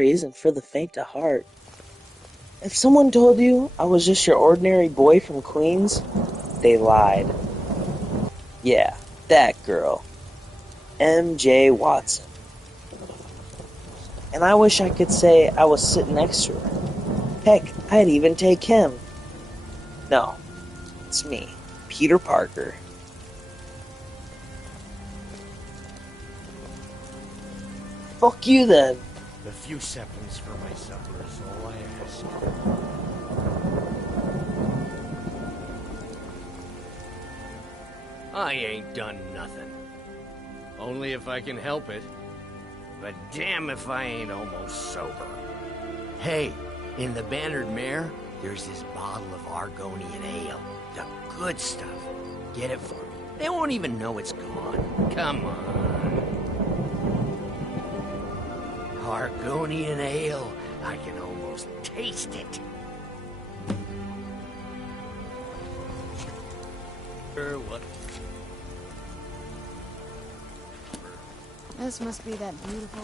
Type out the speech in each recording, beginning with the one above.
isn't for the faint of heart. If someone told you I was just your ordinary boy from Queens, they lied. Yeah, that girl. MJ Watson. And I wish I could say I was sitting next to her. Heck, I'd even take him. No, it's me, Peter Parker. Fuck you then. A few seconds for my supper is all I ask. I ain't done nothing. Only if I can help it. But damn if I ain't almost sober. Hey, in the Bannered Mare, there's this bottle of Argonian ale. The good stuff. Get it for me. They won't even know it's gone. Come on. Argonian ale. I can almost taste it. Sure, what? This must be that beautiful...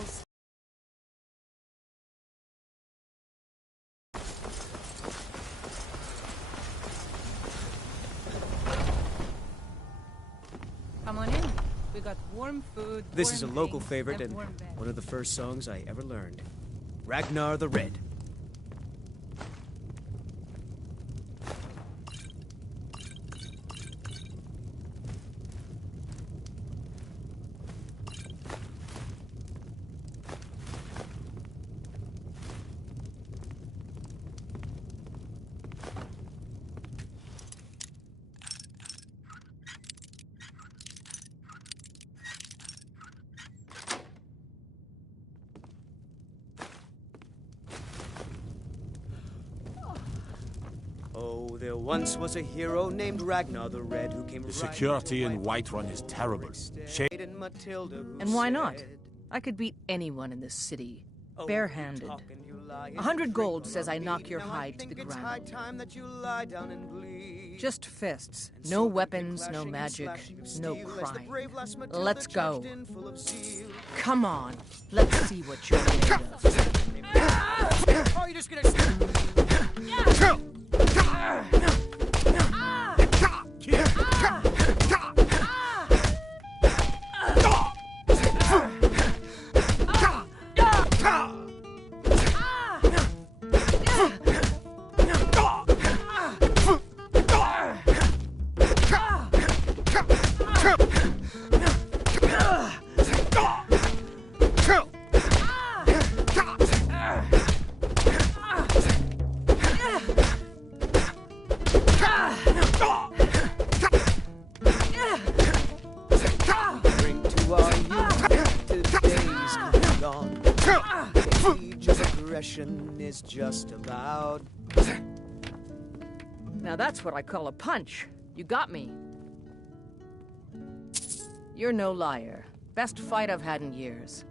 Come on in. We got warm food. This is a warm local drinks, favorite and warm bed. one of the first songs I ever learned. Ragnar the Red. Oh, there once was a hero named Ragnar the Red who came. The security in Whiterun is terrible. And why not? I could beat anyone in this city, barehanded. 100 gold says I knock your hide to the ground. Just fists. No weapons, no magic, no crime. Let's go. Come on. Let's see what you're made of. Oh, you're just gonna... Is just allowed. Now that's what I call a punch. You got me. You're no liar. Best fight I've had in years.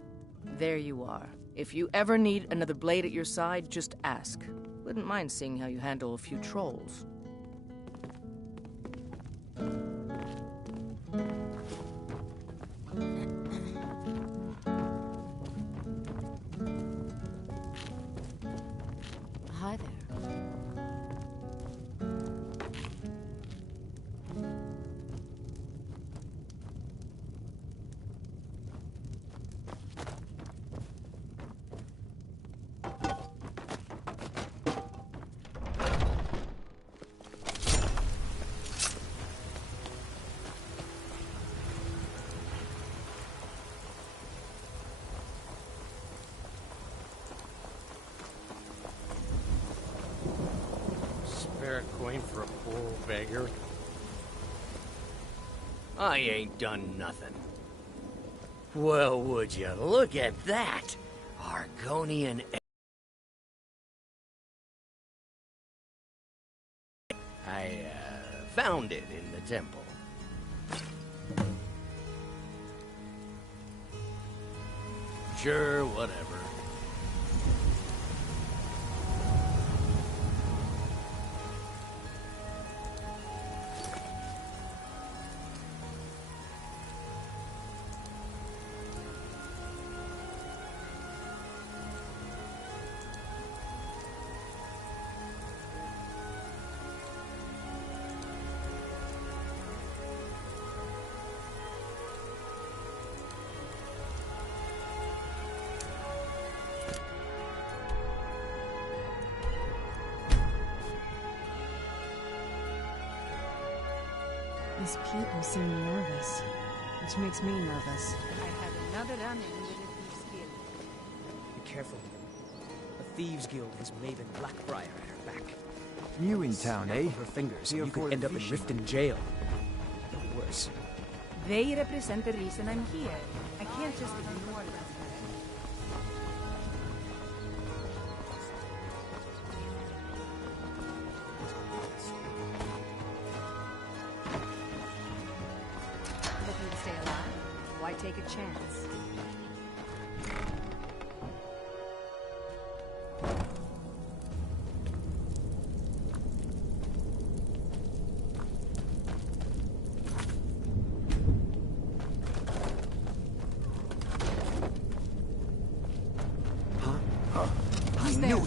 There you are. If you ever need another blade at your side, just ask. Wouldn't mind seeing how you handle a few trolls. Hi there. Spare a coin for a poor old beggar? I ain't done nothing. Well, would you look at that? Argonian... I, found it in the temple. Sure, whatever. These people seem nervous, which makes me nervous. I had another run-in with a Thieves Guild. Be careful. The Thieves Guild has Maven Blackbriar at her back. New in town, eh? Her fingers, Here and you for could end up in fishing. Riften jail. Or worse. They represent the reason I'm here. I can't just ignore them. Looking to stay alive? Why take a chance? He's there.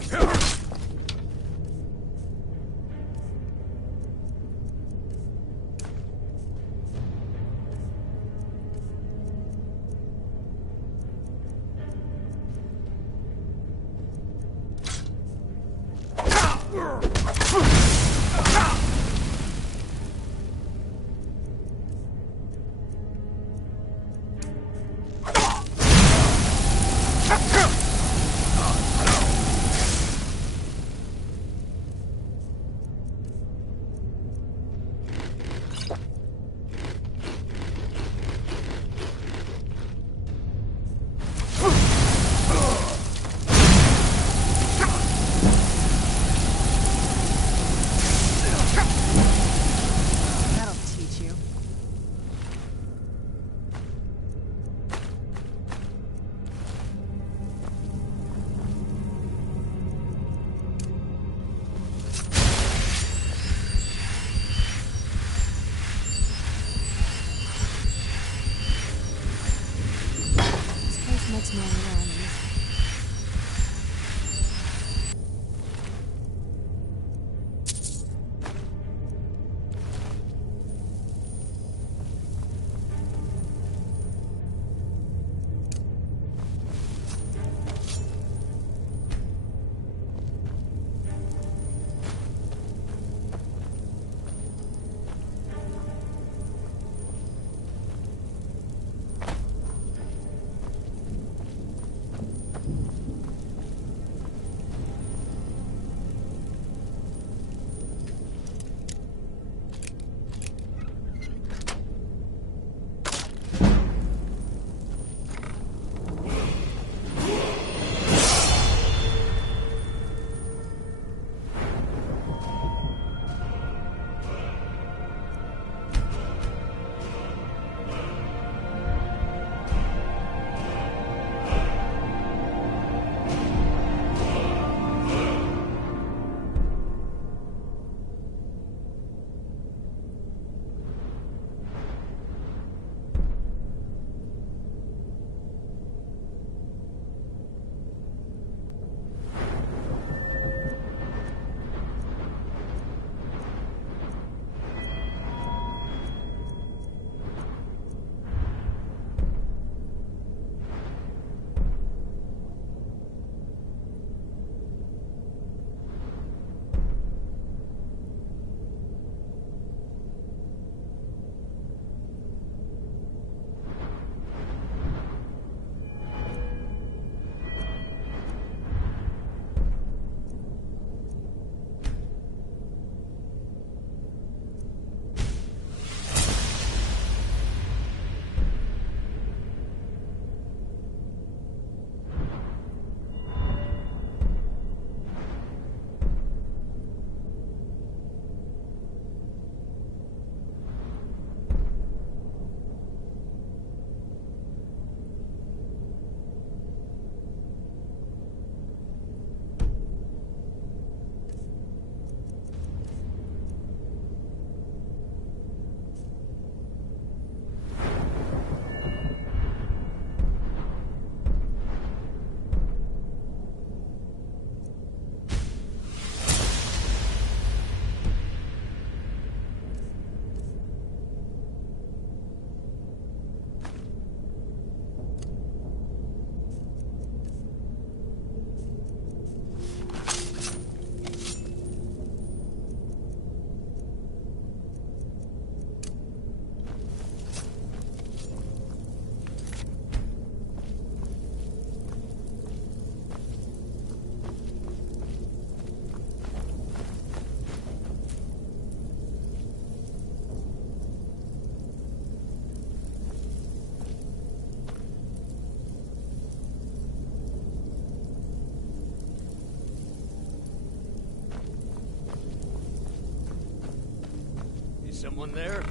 someone there?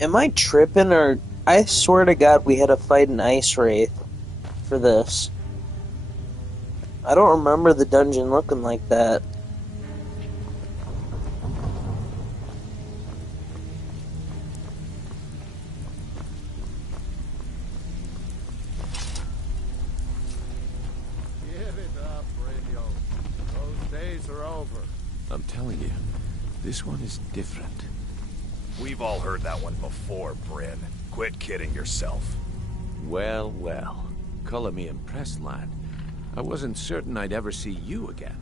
Am I tripping, or I swear to God we had to fight an ice wraith for this. I don't remember the dungeon looking like that. Give it up, Brynjo. Those days are over. I'm telling you, this one is different. We've all heard that one before, Bryn. Quit kidding yourself. Well, well. Color me impressed, lad. I wasn't certain I'd ever see you again.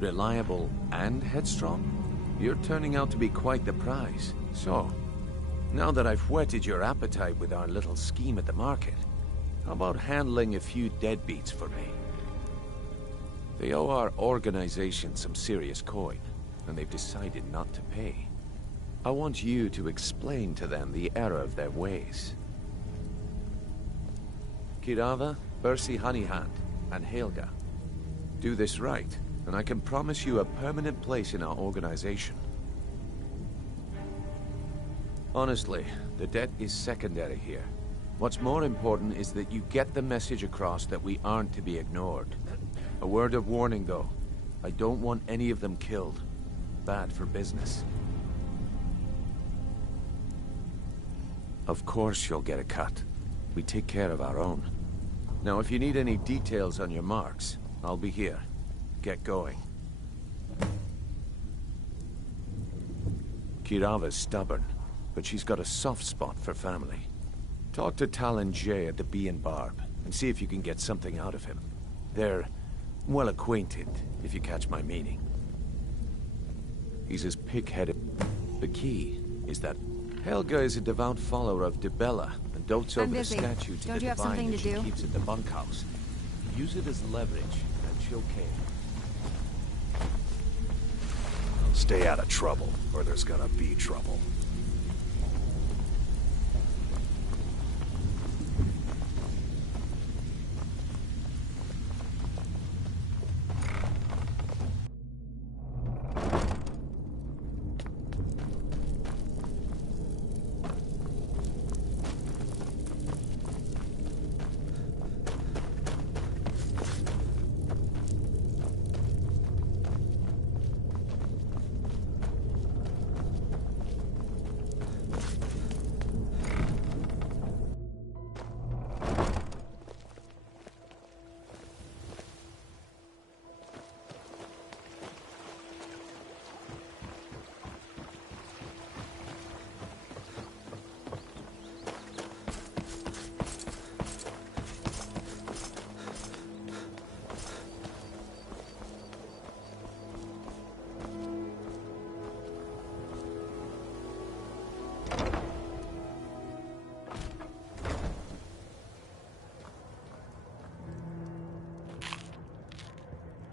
Reliable and headstrong? You're turning out to be quite the prize. So, now that I've whetted your appetite with our little scheme at the market, how about handling a few deadbeats for me? They owe our organization some serious coin, and they've decided not to pay. I want you to explain to them the error of their ways. Kirava, Bersi Honeyhand, and Helga. Do this right, and I can promise you a permanent place in our organization. Honestly, the debt is secondary here. What's more important is that you get the message across that we aren't to be ignored. A word of warning, though. I don't want any of them killed. Bad for business. Of course you'll get a cut. We take care of our own. Now, if you need any details on your marks, I'll be here. Get going. Kirava's stubborn, but she's got a soft spot for family. Talk to Talon J at the Bee and Barb, and see if you can get something out of him. They're well acquainted, if you catch my meaning. He's as pig-headed. The key is that Helga is a devout follower of Dibella and dotes over the statue to the divine that she keeps at the bunkhouse. Use it as leverage, and she'll cave. Stay out of trouble, or there's gonna be trouble.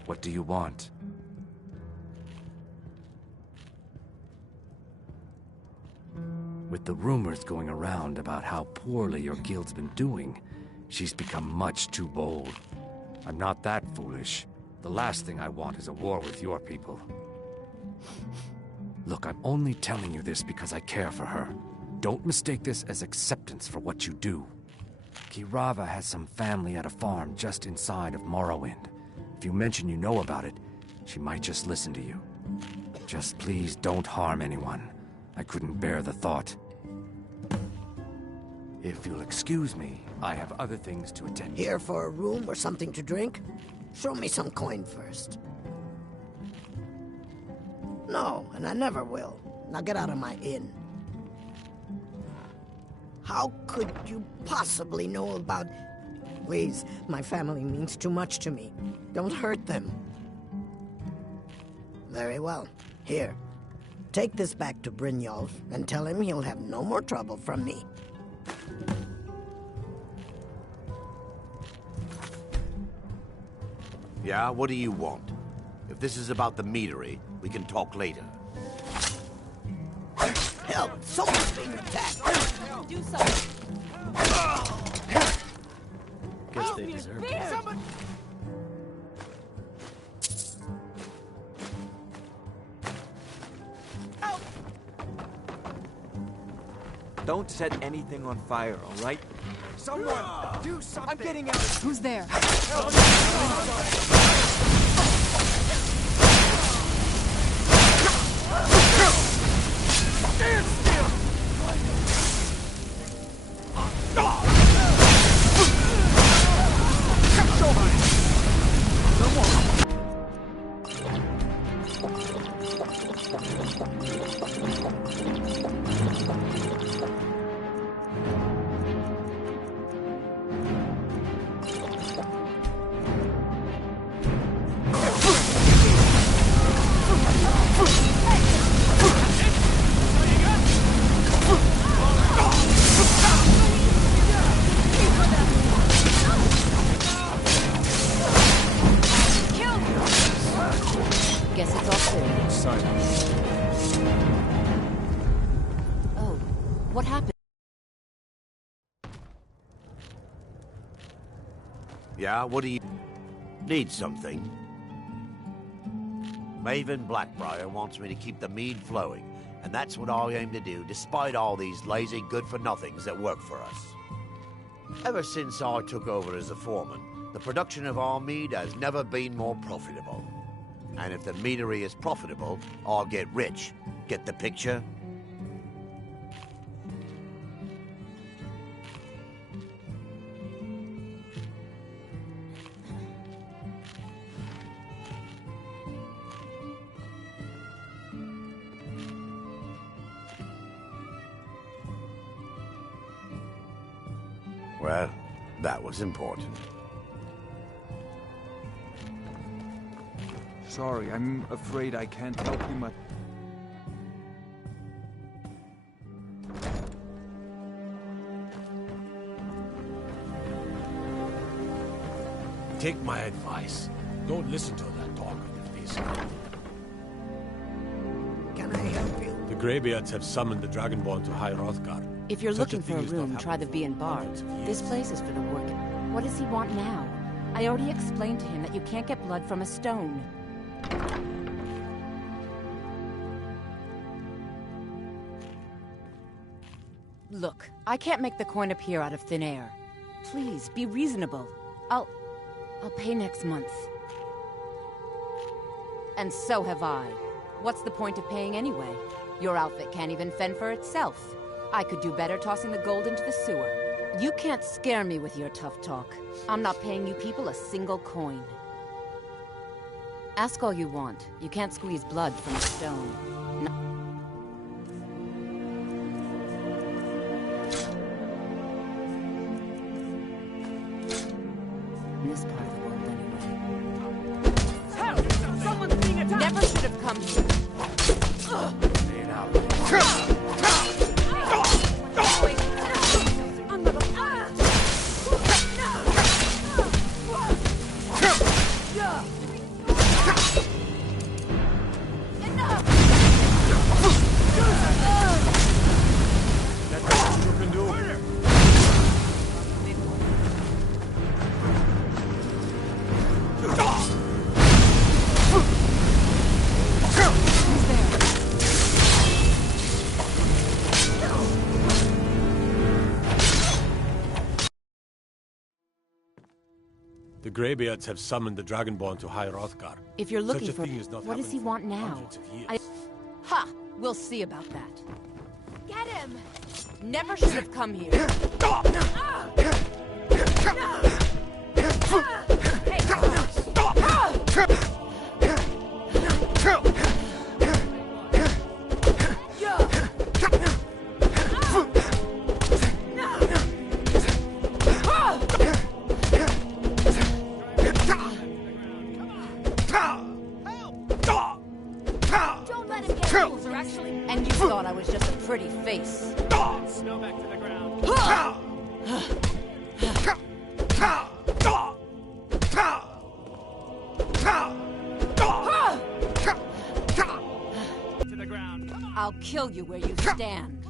What do you want? With the rumors going around about how poorly your guild's been doing, she's become much too bold. I'm not that foolish. The last thing I want is a war with your people. Look, I'm only telling you this because I care for her. Don't mistake this as acceptance for what you do. Kirava has some family at a farm just inside of Morrowind. If you mention you know about it, she might just listen to you. Just please don't harm anyone. I couldn't bear the thought. If you'll excuse me, I have other things to attend to. Here for a room or something to drink? Show me some coin first. No, and I never will. Now get out of my inn. How could you possibly know about... Please, my family means too much to me. Don't hurt them. Very well. Here. Take this back to Brynjolf and tell him he'll have no more trouble from me. Yeah, what do you want? If this is about the meadery, we can talk later. Help! Someone's being attacked! Do something. Guess they deserve it. Don't set anything on fire, all right? Someone, do something! I'm getting out! Who's there? Stand still! Guess it's all clear. Silence. Oh, what happened? Yeah, what do you... Need something? Maven Blackbriar wants me to keep the mead flowing, and that's what I aim to do, despite all these lazy good-for-nothings that work for us. Ever since I took over as a foreman, the production of our mead has never been more profitable. And if the meadery is profitable, I'll get rich. Get the picture? Well, that was important. Sorry, I'm afraid I can't help you much. Take my advice. Don't listen to that talk of the feast. Can I help you? The Greybeards have summoned the Dragonborn to High Hrothgar. If you're Such looking for a thing is not room, try the happened Bee for and Bar. hundreds of This years. place is for the working. What does he want now? I already explained to him that you can't get blood from a stone. Look, I can't make the coin appear out of thin air. Please, be reasonable. I'll pay next month. And so have I. What's the point of paying anyway? Your outfit can't even fend for itself. I could do better tossing the gold into the sewer. You can't scare me with your tough talk. I'm not paying you people a single coin. Ask all you want. You can't squeeze blood from a stone. In this part of the world, anyway. Help! Someone's being attacked! Never should have come here. Stay out. The Greybeards have summoned the Dragonborn to High Hrothgar. If you're looking Such a for... thing has not What does he happened want for now? hundreds of years. Ha! We'll see about that. Get him! Never should have come here. Hey! Don't let him get closer, actually. And you thought I was just a pretty face. Snow back to the ground. To the ground. I'll kill you where you stand.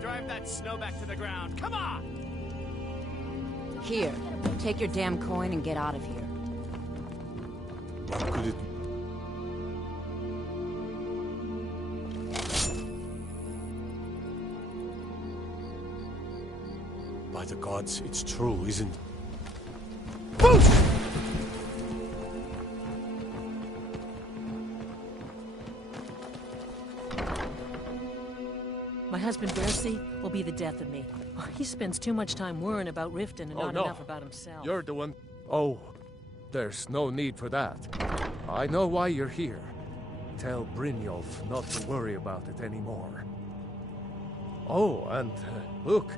Drive that snow back to the ground. Come on! Here, take your damn coin and get out of here. What could it... By the gods, it's true, isn't it? My husband Bercy will be the death of me. He spends too much time worrying about Riften and not enough about himself. You're the one... Oh, there's no need for that. I know why you're here. Tell Brynjolf not to worry about it anymore. Oh, and look,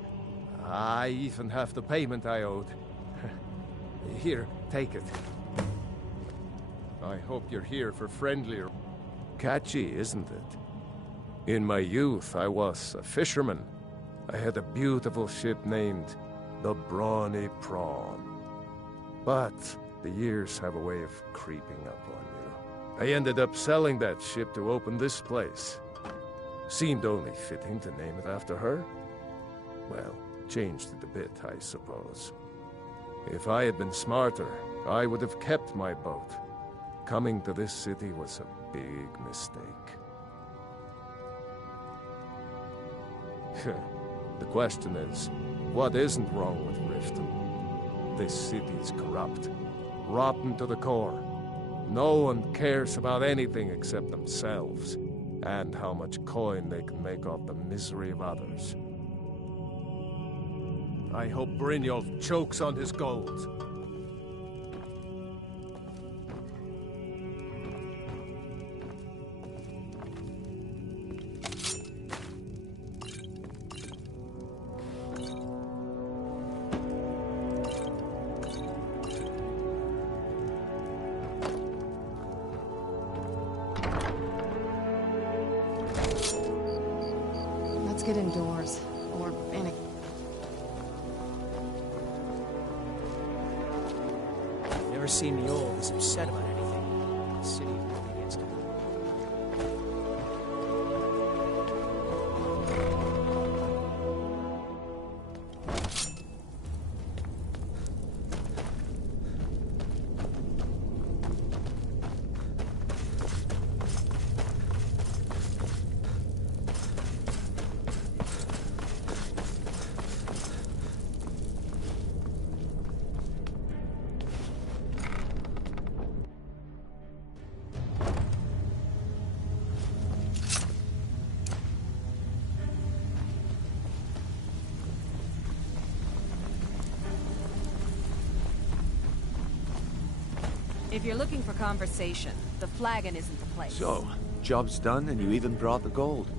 I even have the payment I owed. Here, take it. I hope you're here for friendlier... Catchy, isn't it? In my youth, I was a fisherman. I had a beautiful ship named the Brawny Prawn. But the years have a way of creeping up on you. I ended up selling that ship to open this place. Seemed only fitting to name it after her. Well, changed it a bit, I suppose. If I had been smarter, I would have kept my boat. Coming to this city was a big mistake. The question is, what isn't wrong with Riften? This city is corrupt, rotten to the core. No one cares about anything except themselves, and how much coin they can make off the misery of others. I hope Brynjolf chokes on his gold. Let's get indoors. Or in a... Never seen me old this upset about anything. The city really gets to me. If you're looking for conversation, the flagon isn't the place. So, job's done and you even brought the gold.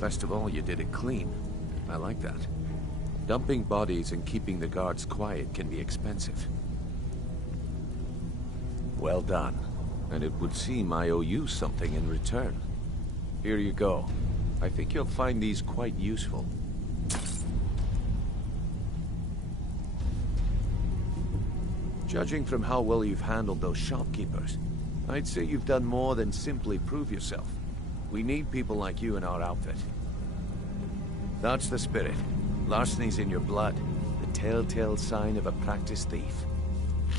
Best of all, you did it clean. I like that. Dumping bodies and keeping the guards quiet can be expensive. Well done. And it would seem I owe you something in return. Here you go. I think you'll find these quite useful. Judging from how well you've handled those shopkeepers, I'd say you've done more than simply prove yourself. We need people like you in our outfit. That's the spirit. Larceny's in your blood, the telltale sign of a practiced thief.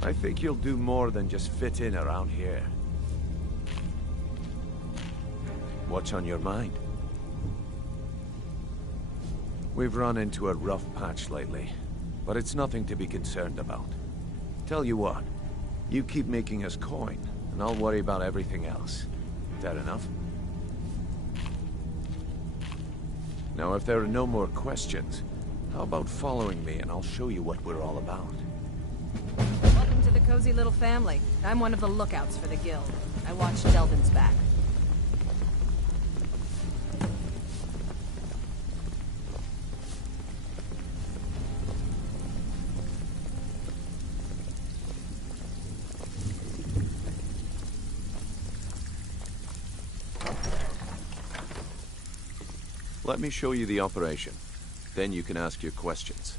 I think you'll do more than just fit in around here. What's on your mind? We've run into a rough patch lately, but it's nothing to be concerned about. Tell you what, you keep making us coin, and I'll worry about everything else. Fair enough? Now, if there are no more questions, how about following me and I'll show you what we're all about? Welcome to the cozy little family. I'm one of the lookouts for the guild. I watch Delvin's back. Let me show you the operation. Then you can ask your questions.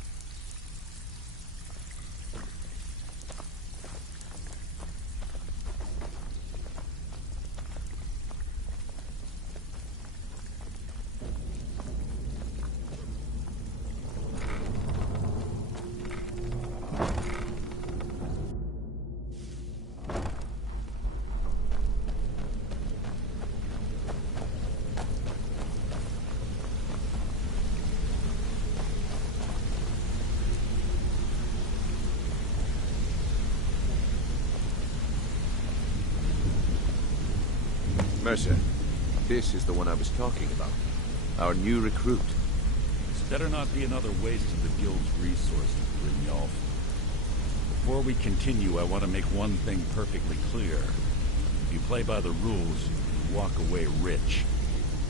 Mercer, this is the one I was talking about. Our new recruit. This better not be another waste of the guild's resources, Brynjolf. Before we continue, I want to make one thing perfectly clear. If you play by the rules, you walk away rich.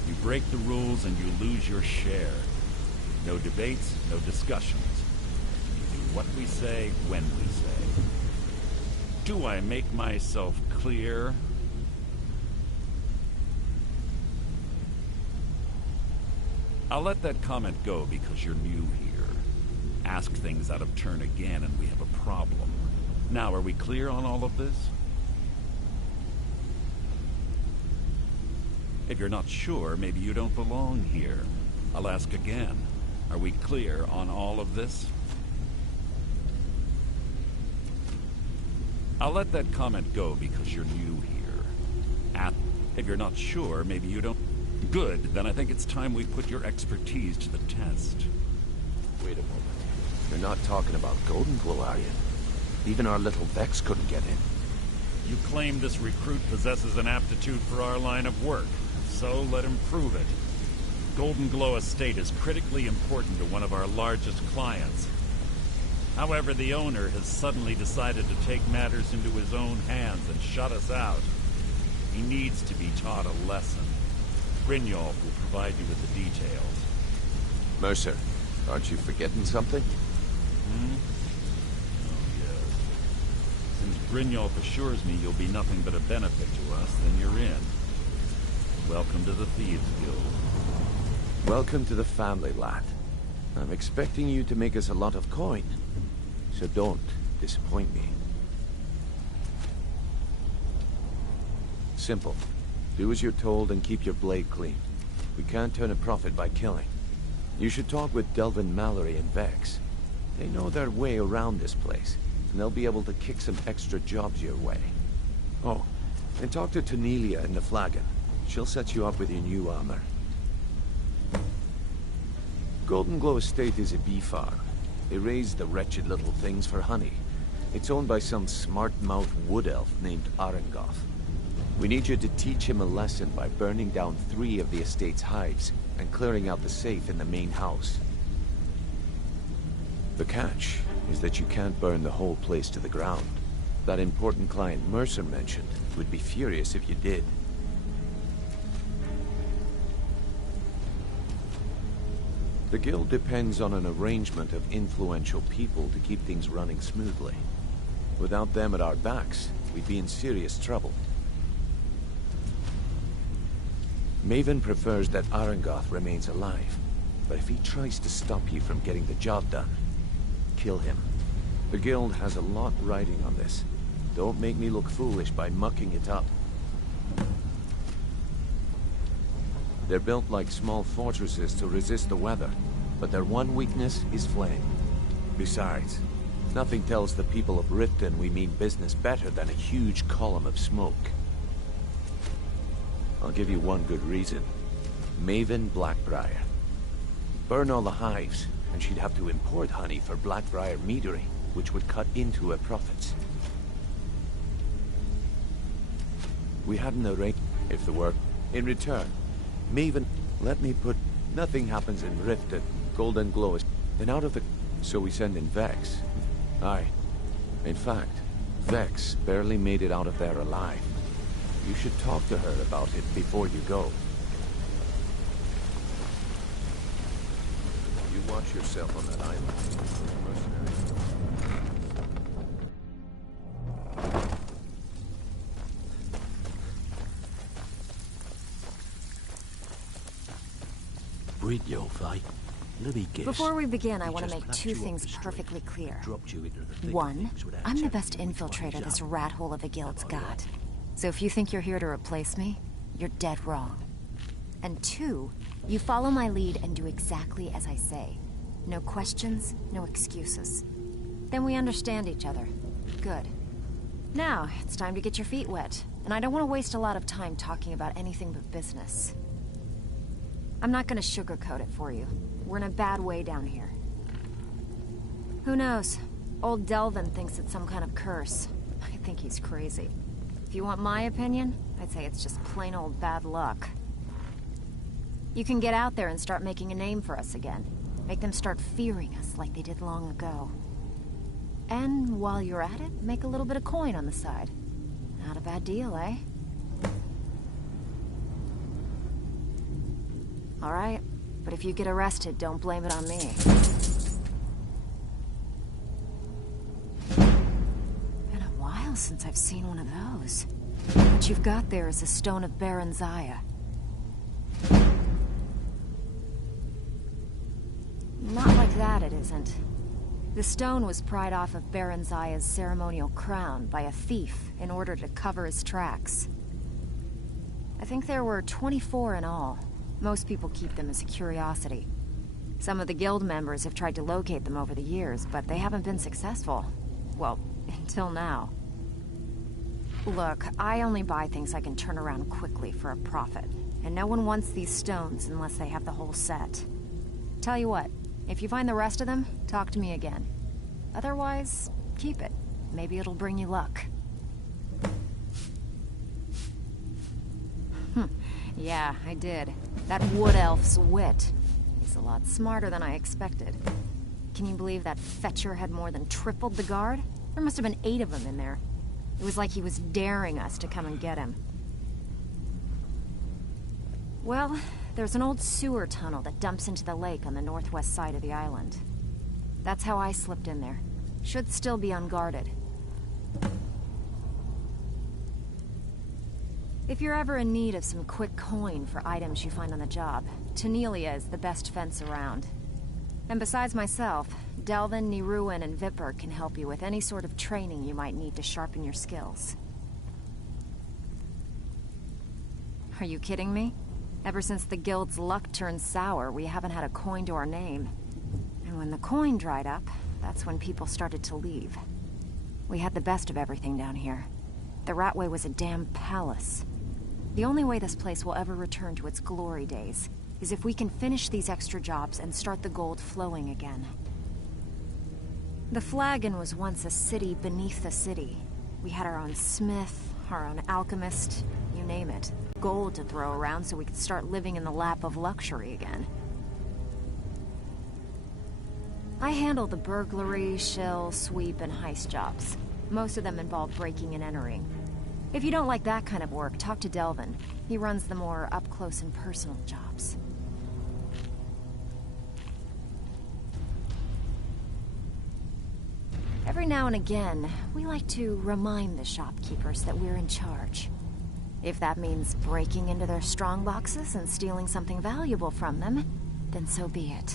You break the rules and you lose your share. No debates, no discussions. You do what we say, when we say. Do I make myself clear? I'll let that comment go because you're new here. Ask things out of turn again and we have a problem. Now, are we clear on all of this? If you're not sure, maybe you don't belong here. I'll ask again. Are we clear on all of this? I'll let that comment go because you're new here. If you're not sure, maybe you don't... Good, then I think it's time we put your expertise to the test. Wait a moment. You're not talking about Golden Glow, are you? Even our little Vex couldn't get in. You claim this recruit possesses an aptitude for our line of work, so let him prove it. Golden Glow Estate is critically important to one of our largest clients. However, the owner has suddenly decided to take matters into his own hands and shut us out. He needs to be taught a lesson. Brynjolf will provide you with the details. Mercer, aren't you forgetting something? Oh, yes. Since Brynjolf assures me you'll be nothing but a benefit to us, then you're in. Welcome to the Thieves Guild. Welcome to the family, lad. I'm expecting you to make us a lot of coin. So don't disappoint me. Simple. Do as you're told and keep your blade clean. We can't turn a profit by killing. You should talk with Delvin Mallory and Vex. They know their way around this place, and they'll be able to kick some extra jobs your way. Oh, and talk to Tanelia in the Flagon. She'll set you up with your new armor. Golden Glow Estate is a bee farm. They raise the wretched little things for honey. It's owned by some smart-mouthed wood elf named Arengoth. We need you to teach him a lesson by burning down 3 of the estate's hives and clearing out the safe in the main house. The catch is that you can't burn the whole place to the ground. That important client Mercer mentioned would be furious if you did. The guild depends on an arrangement of influential people to keep things running smoothly. Without them at our backs, we'd be in serious trouble. Maven prefers that Arengoth remains alive, but if he tries to stop you from getting the job done, kill him. The guild has a lot riding on this. Don't make me look foolish by mucking it up. They're built like small fortresses to resist the weather, but their one weakness is flame. Besides, nothing tells the people of Riften we mean business better than a huge column of smoke. I'll give you one good reason. Maven Blackbriar. Burn all the hives, and she'd have to import honey for Blackbriar meadery, which would cut into her profits. We hadn't arranged if the work. In return, Maven let me put nothing happens in Rift at Golden Glow is then out of the so we send in Vex. Aye. In fact, Vex barely made it out of there alive. You should talk to her about it before you go. You watch yourself on that island. Before we begin, I want to make two things perfectly clear. One, I'm the best infiltrator this rat hole of a guild's got. So if you think you're here to replace me, you're dead wrong. And two, you follow my lead and do exactly as I say. No questions, no excuses. Then we understand each other. Good. Now, it's time to get your feet wet. And I don't want to waste a lot of time talking about anything but business. I'm not gonna sugarcoat it for you. We're in a bad way down here. Who knows? Old Delvin thinks it's some kind of curse. I think he's crazy. If you want my opinion, I'd say it's just plain old bad luck. You can get out there and start making a name for us again. Make them start fearing us like they did long ago. And while you're at it, make a little bit of coin on the side. Not a bad deal, eh? All right, but if you get arrested, don't blame it on me. Been a while since I've seen one of those. What you've got there is a stone of Baron Zaya. Not like that, it isn't. The stone was pried off of Baron Zaya's ceremonial crown by a thief in order to cover his tracks. I think there were 24 in all. Most people keep them as a curiosity. Some of the guild members have tried to locate them over the years, but they haven't been successful. Well, until now. Look, I only buy things I can turn around quickly for a profit, and no one wants these stones unless they have the whole set. Tell you what, if you find the rest of them, talk to me again. Otherwise, keep it. Maybe it'll bring you luck. Yeah, I did. That wood elf's wit. He's a lot smarter than I expected. Can you believe that fetcher had more than tripled the guard? There must have been 8 of them in there. It was like he was daring us to come and get him. Well, there's an old sewer tunnel that dumps into the lake on the northwest side of the island. That's how I slipped in there. Should still be unguarded. If you're ever in need of some quick coin for items you find on the job, Tanelia is the best fence around. And besides myself, Delvin, Niruin, and Vipper can help you with any sort of training you might need to sharpen your skills. Are you kidding me? Ever since the guild's luck turned sour, we haven't had a coin to our name. And when the coin dried up, that's when people started to leave. We had the best of everything down here. The Ratway was a damn palace. The only way this place will ever return to its glory days is if we can finish these extra jobs and start the gold flowing again. The Flagon was once a city beneath the city. We had our own smith, our own alchemist, you name it. Gold to throw around so we could start living in the lap of luxury again. I handle the burglary, shill, sweep, and heist jobs. Most of them involve breaking and entering. If you don't like that kind of work, talk to Delvin. He runs the more up-close and personal jobs. Every now and again, we like to remind the shopkeepers that we're in charge. If that means breaking into their strong boxes and stealing something valuable from them, then so be it.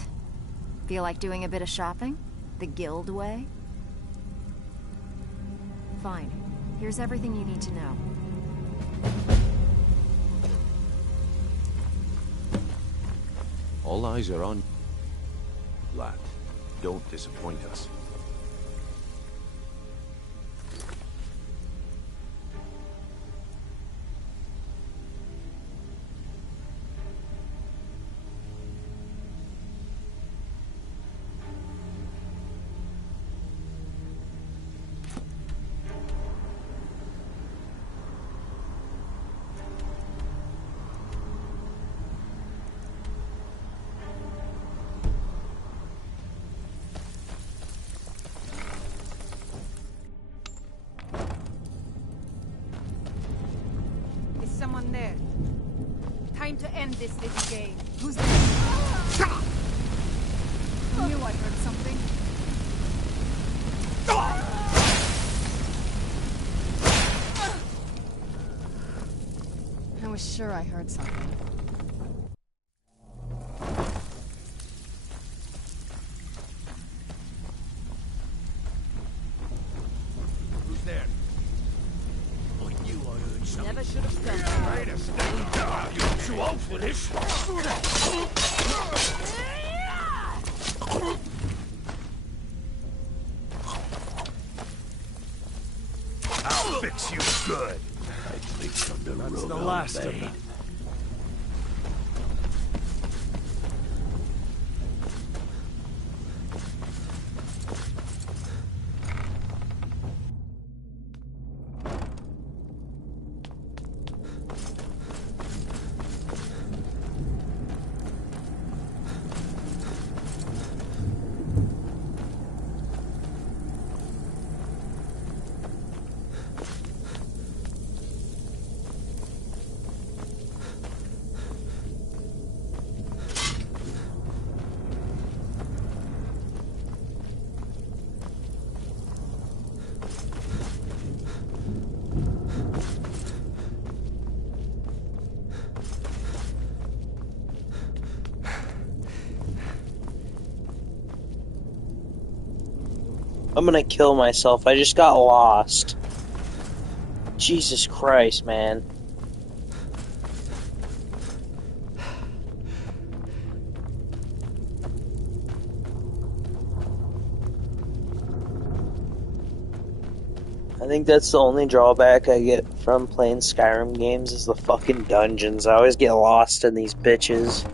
Feel like doing a bit of shopping? The guild way? Fine. Here's everything you need to know. All eyes are on you, lad. Don't disappoint us. Anyone there? Time to end this little game. Who's there? I knew I heard something. I was sure I heard something. Who's there? I knew I heard something. Never should have done that. Wait a second. You're too old for this. I'll fix you good. That's the last of them. I'm gonna kill myself. I just got lost. Jesus Christ, man. I think that's the only drawback I get from playing Skyrim games is the fucking dungeons. I always get lost in these bitches.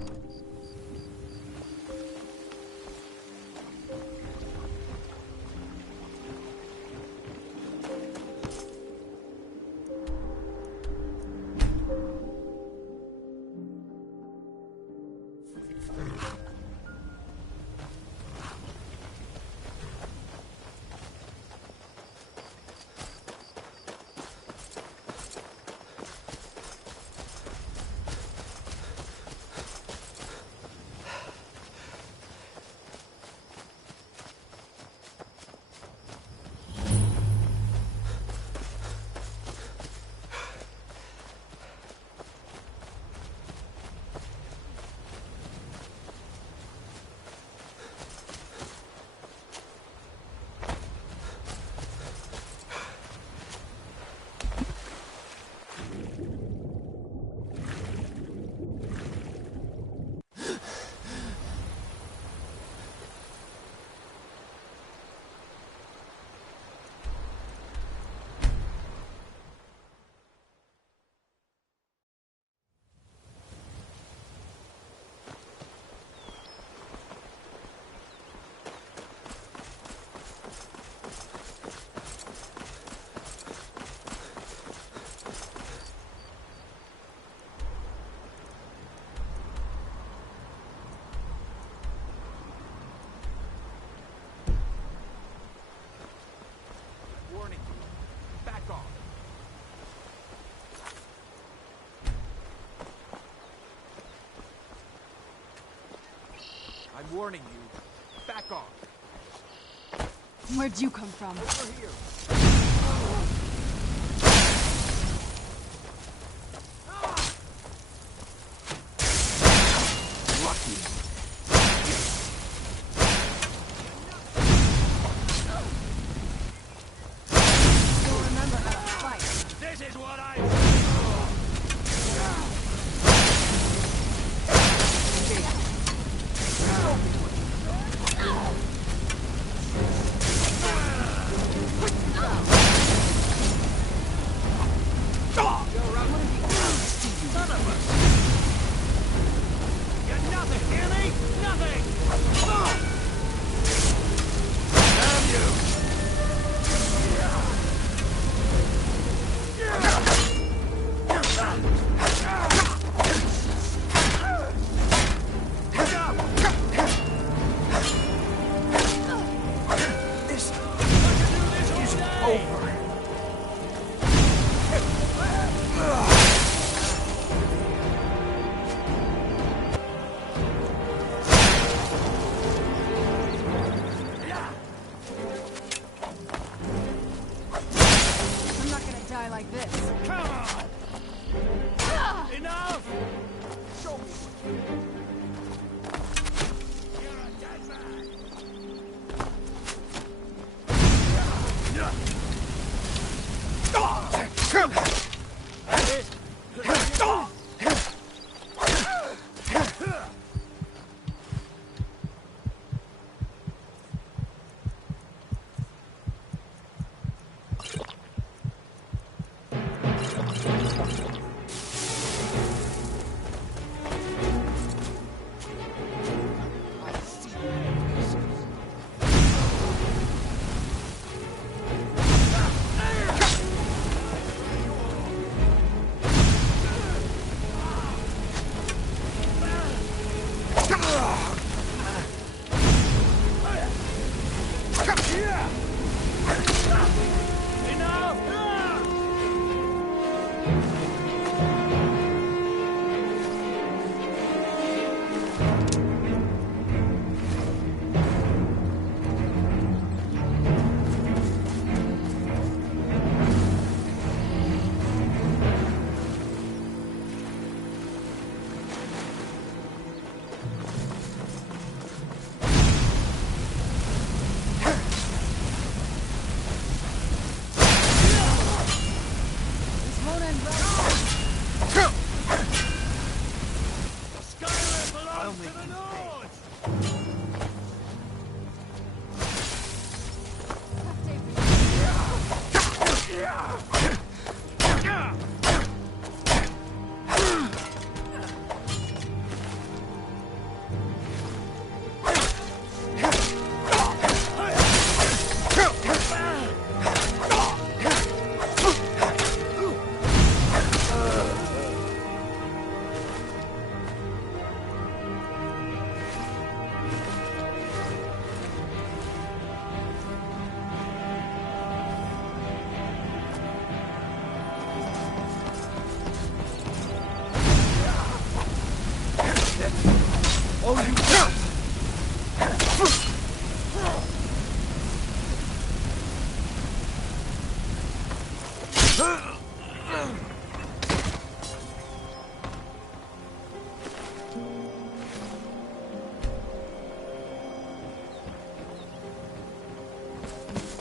I'm warning you. Back off. Where'd you come from? Over here.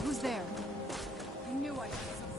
Who's there? I knew I had something.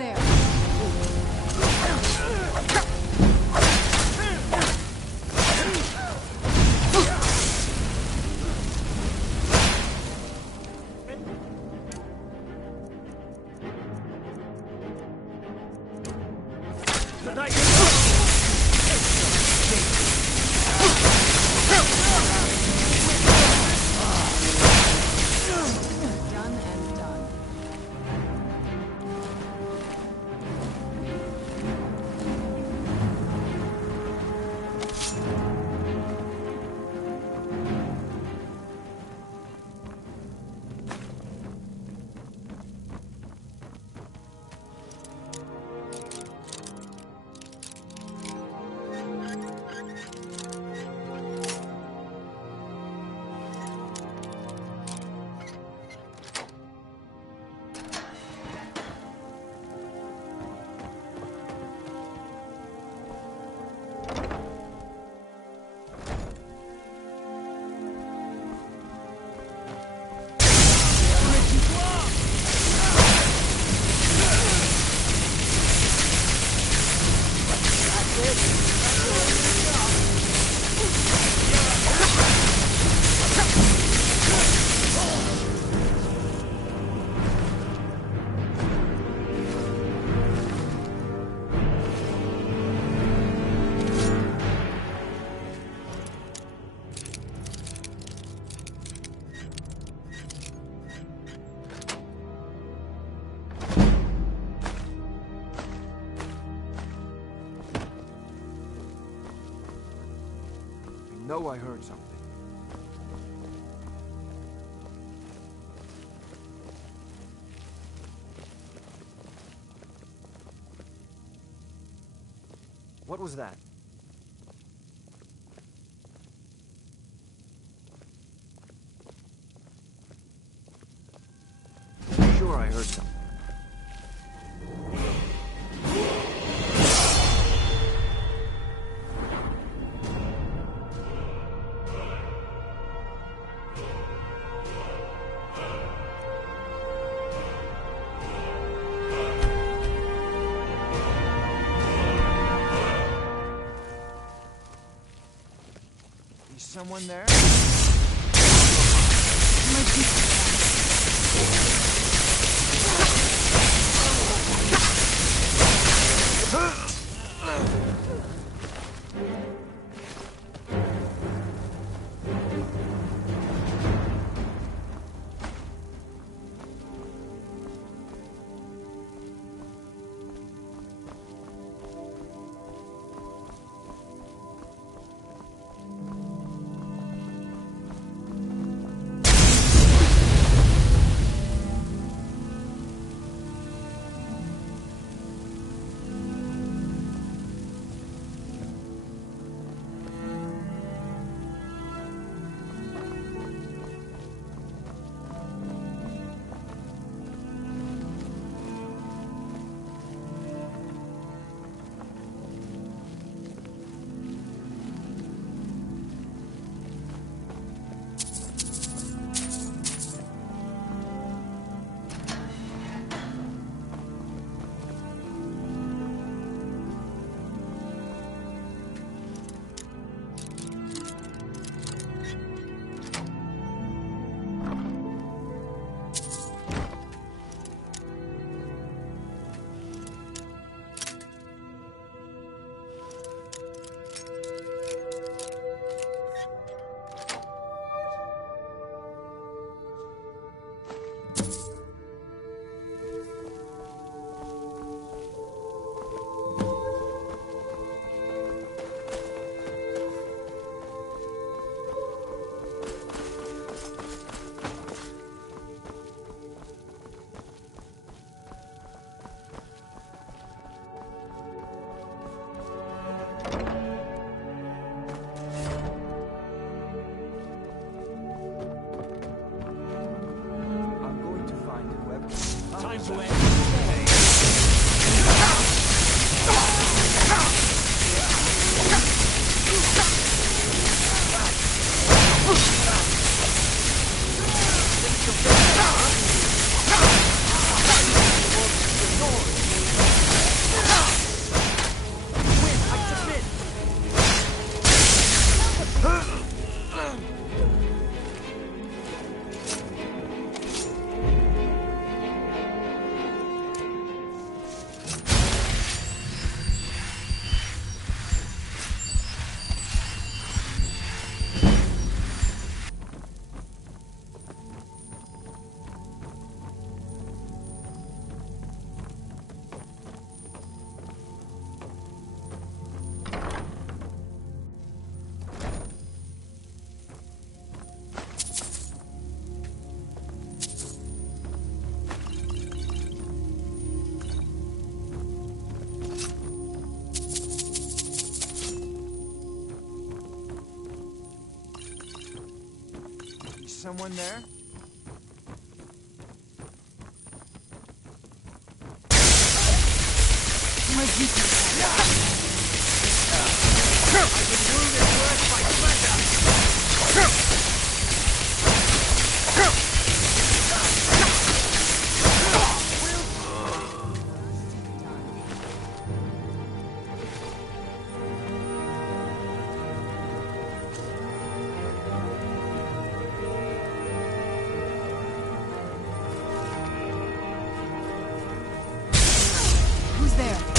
there. know I heard something. What was that? Sure, I heard something. Someone there? someone there? My Who's there?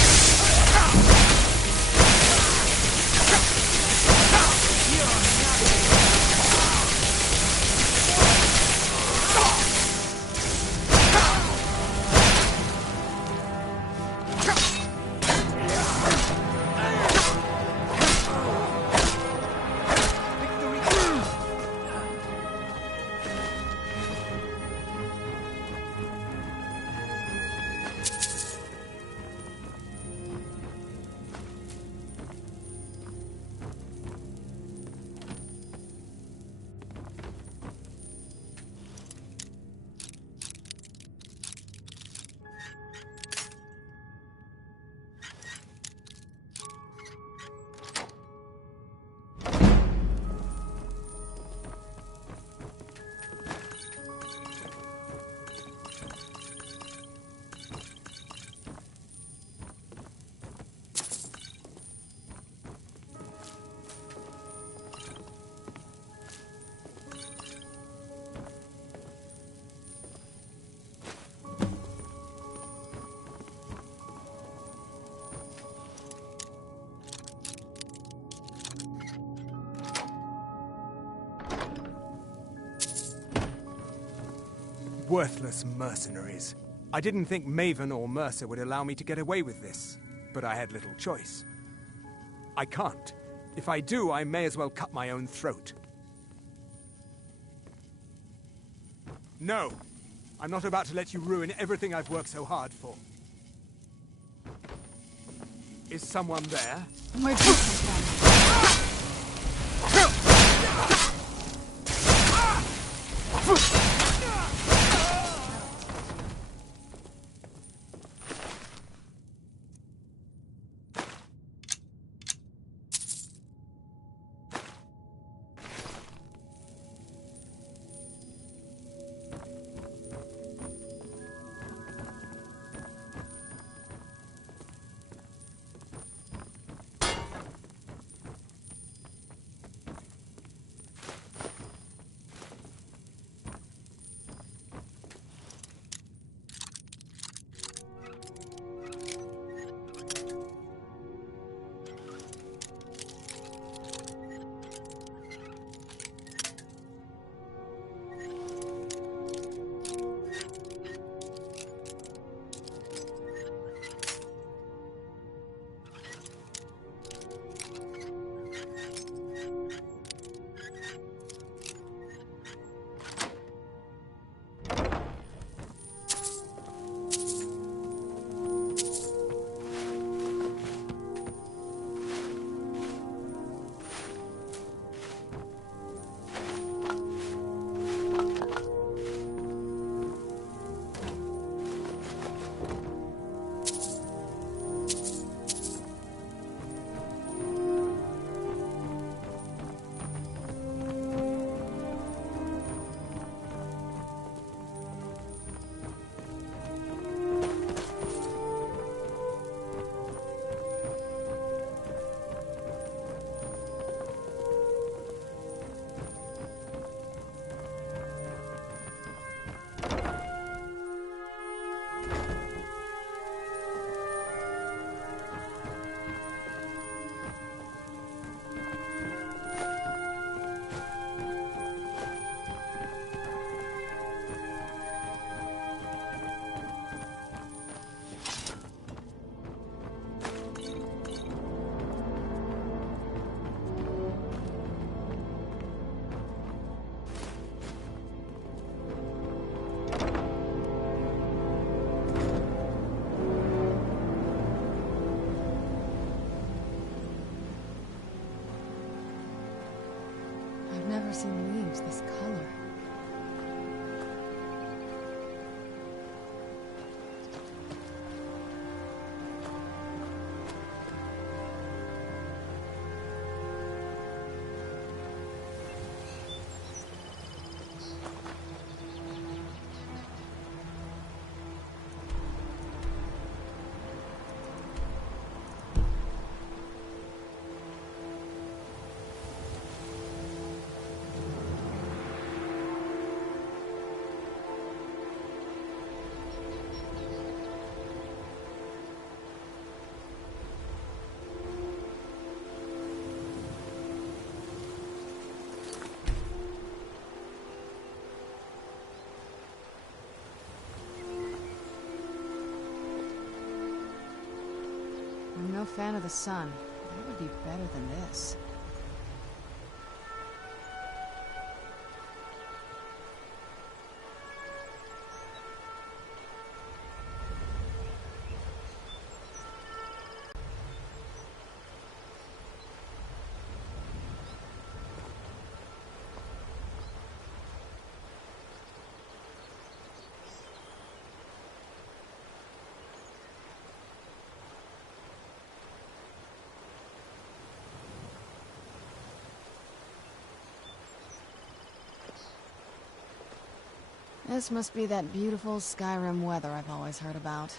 Worthless mercenaries. I didn't think Maven or Mercer would allow me to get away with this, but I had little choice. I can't. If I do, I may as well cut my own throat. No! I'm not about to let you ruin everything I've worked so hard for. Is someone there? My I've never seen leaves this color. I'm no fan of the sun. That would be better than this. This must be that beautiful Skyrim weather I've always heard about.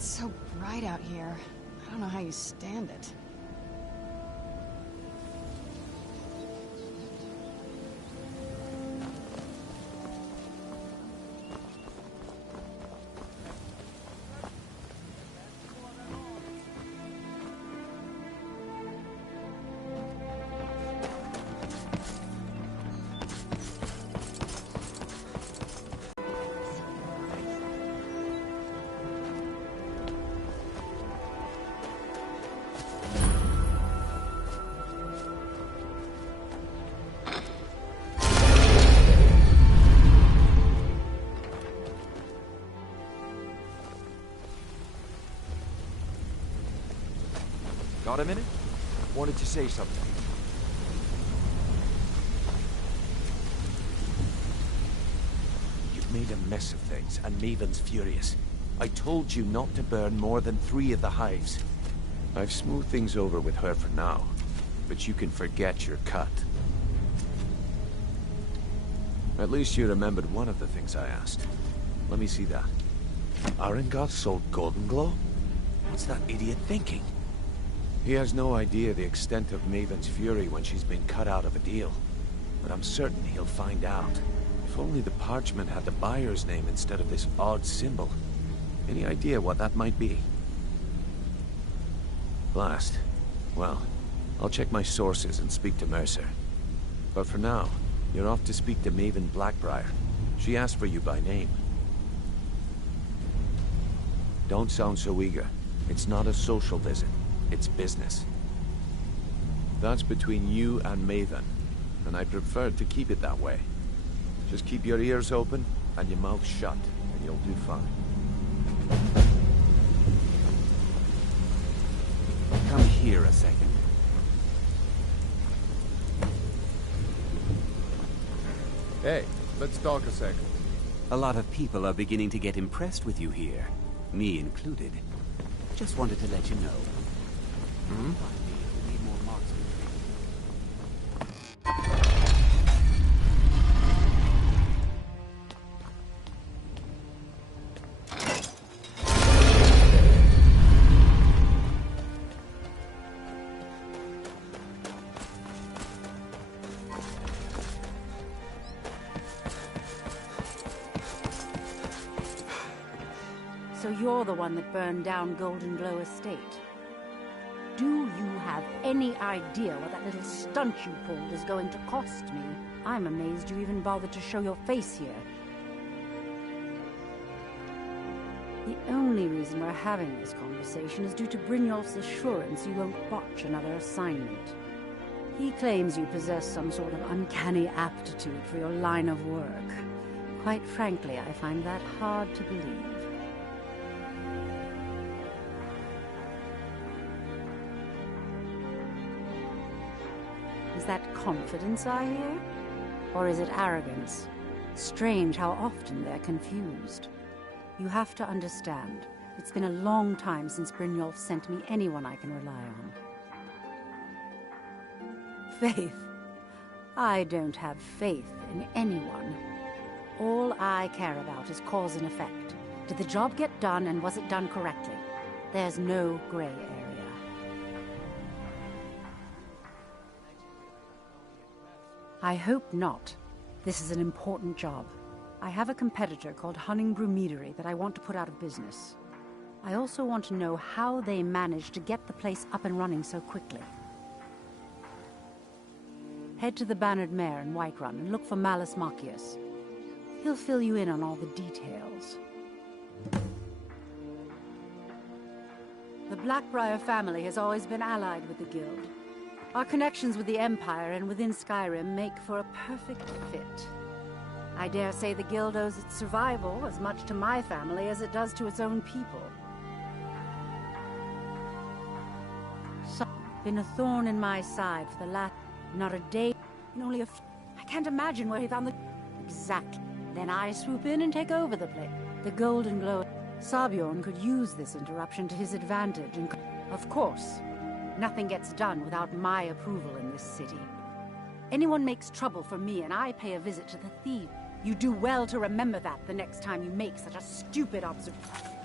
It's so bright out here. I don't know how you stand it. Got a minute? Wanted to say something. You've made a mess of things, and Maven's furious. I told you not to burn more than 3 of the hives. I've smoothed things over with her for now, but you can forget your cut. At least you remembered one of the things I asked. Let me see that. Arengoth sold Golden Glow? What's that idiot thinking? He has no idea the extent of Maven's fury when she's been cut out of a deal. But I'm certain he'll find out. If only the parchment had the buyer's name instead of this odd symbol. Any idea what that might be? Blast. Well, I'll check my sources and speak to Mercer. But for now, you're off to speak to Maven Blackbriar. She asked for you by name. Don't sound so eager. It's not a social visit. It's business. That's between you and Maven, and I prefer to keep it that way. Just keep your ears open and your mouth shut, and you'll do fine. Come here a second. Hey, let's talk a second. A lot of people are beginning to get impressed with you here, me included. Just wanted to let you know. Hmm? So you're the one that burned down Golden Glow Estate. Do you have any idea what that little stunt you pulled is going to cost me? I'm amazed you even bothered to show your face here. The only reason we're having this conversation is due to Brynjolf's assurance you won't botch another assignment. He claims you possess some sort of uncanny aptitude for your line of work. Quite frankly, I find that hard to believe. Is that confidence I hear? Or is it arrogance? Strange how often they're confused. You have to understand, it's been a long time since Brynjolf sent me anyone I can rely on. Faith? I don't have faith in anyone. All I care about is cause and effect. Did the job get done, and was it done correctly? There's no gray area. I hope not. This is an important job. I have a competitor called Hunningbrew Meadery that I want to put out of business. I also want to know how they managed to get the place up and running so quickly. Head to the Bannered Mare in Whiterun and look for Malus Machius. He'll fill you in on all the details. The Blackbriar family has always been allied with the Guild. Our connections with the Empire and within Skyrim make for a perfect fit. I dare say the Guild owes its survival as much to my family as it does to its own people. So, been a thorn in my side for the last... not a day, and only I can't imagine where he found the... Exactly. Then I swoop in and take over the place. The Golden Glow... Sabjorn could use this interruption to his advantage and... Of course. Nothing gets done without my approval in this city. Anyone makes trouble for me and I pay a visit to the thief. You do well to remember that the next time you make such a stupid observation.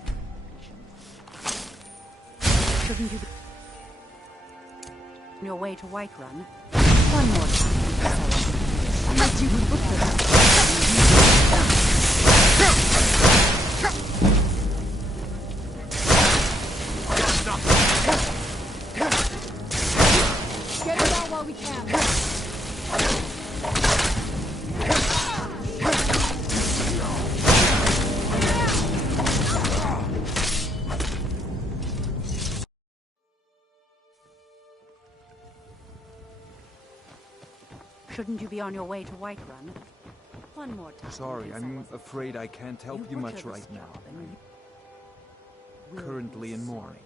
Shouldn't you be on your way to Whiterun? One more time. Unless you can put Get it out while we can. Shouldn't you be on your way to Whiterun? One more time. Sorry, I'm afraid I can't help you much right now. I'm currently in mourning.